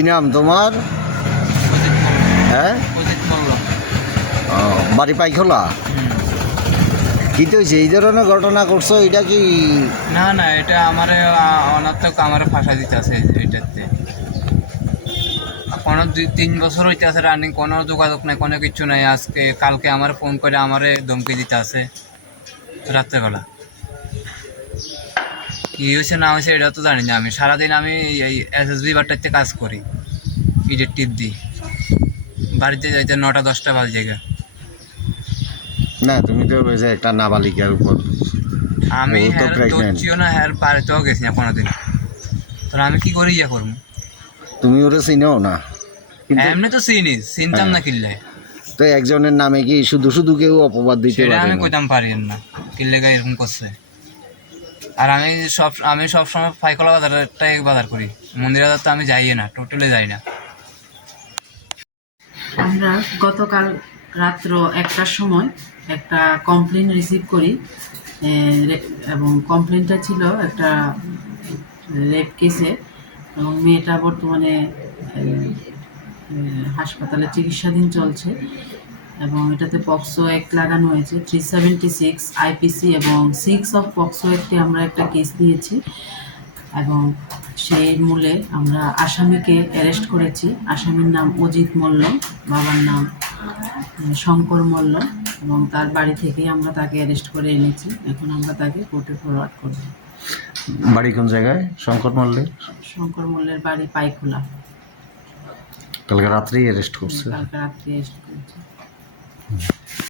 কি নাম তোমার? হ্যাঁ, বাড়ি পাইখোলা। কি তো হয়েছে? এই ধরনের ঘটনা করছো, এটা কি? না না, এটা আমার অনার্থক আমার ফাঁসা দিতে আছে এটাতে। কোনো 2-3 বছর হইতে আছে রানিং, কোনো যোগাযোগ নাই, কোনো কিছু নাই। আজকে কালকে আমার ফোন করে আমারে ধমকি দিতে আছে রাত্রেবেলা। কি হয়েছে না হয়েছে এটা তো জানি না। আমি সারাদিন আমি এই এসএসবি বারটাতে কাজ করি, ইটের টিপ দিই। বাড়িতে যাইতে 9টা-10টা বাজে গা। না, তুমি তো ওই যে একটা নাবালিকার উপর, আমি ও তো হ্যার প্রেগনেন্ট। ধরছিও না, হ্যার পারেতেও গেছি না কোনোদিন। তোর আমি কি করি ইয়া করবো? তুমি ওরা চিনো না কিন্তু। এমনি তো চিনতাম হ্যাঁ, না কিনলে। তো একজনের নামে কি শুধু শুধু কেউ অপবাদ দিতে সেটা পারে আমি না? কইতাম পারি না কিনলে গা এরকম করছে। আর আমি সব সময় পাইকলা বাজারটাই বাজার করি। মন্দির বাজার তো আমি যাই না, টোটালি যাই না। আমরা গতকাল রাত্র 1টার সময় একটা কমপ্লেন রিসিভ করি, এবং কমপ্লেনটা ছিল একটা রেপ কেসে, এবং মেয়েটা বর্তমানে হাসপাতালে চিকিৎসাধীন চলছে, এবং এটাতে পক্সো অ্যাক্ট লাগানো হয়েছে 376 আইপিসি এবং 6 অফ পক্সো অ্যাক্টে আমরা একটা কেস দিয়েছি, এবং সেই মূলে আমরা আসামিকে অ্যারেস্ট করেছি। আসামির নাম অজিত মল্ল, বাবার নাম শঙ্কর মল্ল, এবং তার বাড়ি থেকেই আমরা তাকে অ্যারেস্ট করে এনেছি। এখন আমরা তাকে কোর্টে ফরওয়ার্ড করব। বাড়ি কোন জায়গায় শঙ্কর মল্লের? শঙ্কর মল্লের বাড়ি পাইখোলা। কালকে রাত্রেই অ্যারেস্ট করছে। কালকে রাত্রে অ্যারেস্ট করেছি।